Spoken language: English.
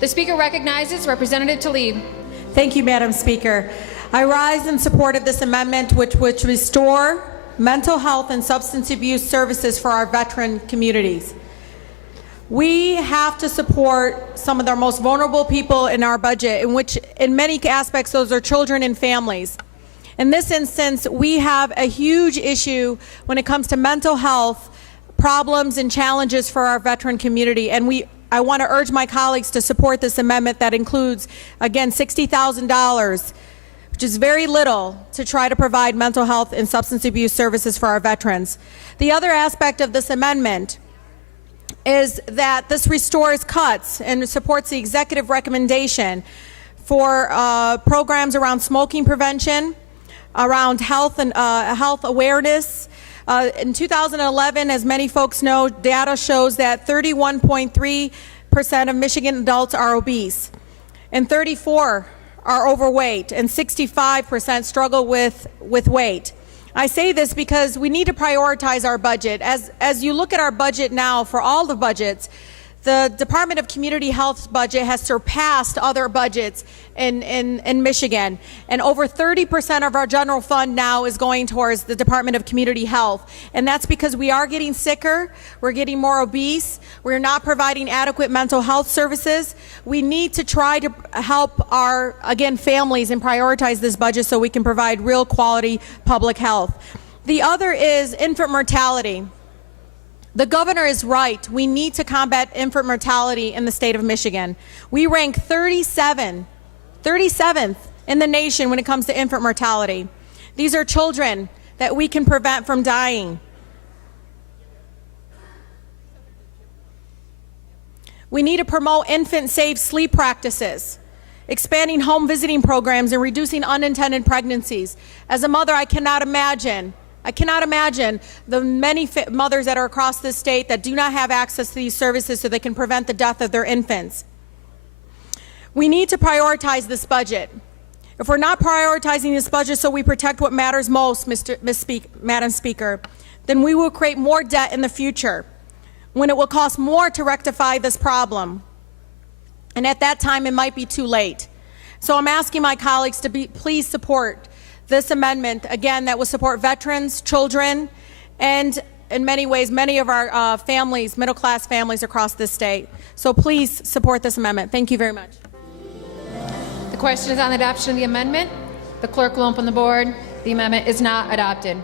The Speaker recognizes Representative Tlaib. Thank you, Madam Speaker. I rise in support of this amendment which would restore mental health and substance abuse services for our veteran communities. We have to support some of our most vulnerable people in our budget, in which in many aspects those are children and families. In this instance, we have a huge issue when it comes to mental health problems and challenges for our veteran community, and I want to urge my colleagues to support this amendment that includes, again, $60,000, which is very little, to try to provide mental health and substance abuse services for our veterans. The other aspect of this amendment is that this restores cuts and supports the executive recommendation for programs around smoking prevention, around health and health awareness. In 2011, as many folks know, data shows that 31.3% of Michigan adults are obese, and 34% are overweight, and 65% struggle with weight. I say this because we need to prioritize our budget. As you look at our budget now, for all the budgets, the Department of Community Health's budget has surpassed other budgets in Michigan. And over 30% of our general fund now is going towards the Department of Community Health. And that's because we are getting sicker, we're getting more obese, we're not providing adequate mental health services. We need to try to help our, again, families and prioritize this budget so we can provide real quality public health. The other is infant mortality. The governor is right. We need to combat infant mortality in the state of Michigan. We rank 37th in the nation when it comes to infant mortality. These are children that we can prevent from dying. We need to promote infant-safe sleep practices, expanding home visiting programs, and reducing unintended pregnancies. As a mother, I cannot imagine the many mothers that are across this state that do not have access to these services so they can prevent the death of their infants. We need to prioritize this budget. If we're not prioritizing this budget so we protect what matters most, Madam Speaker, then we will create more debt in the future when it will cost more to rectify this problem. And at that time, it might be too late. So I'm asking my colleagues to please support this amendment, again, that will support veterans, children, and in many ways, many of our families, middle-class families across this state. So please support this amendment. Thank you very much. The question is on the adoption of the amendment. The clerk will open the board. The amendment is not adopted.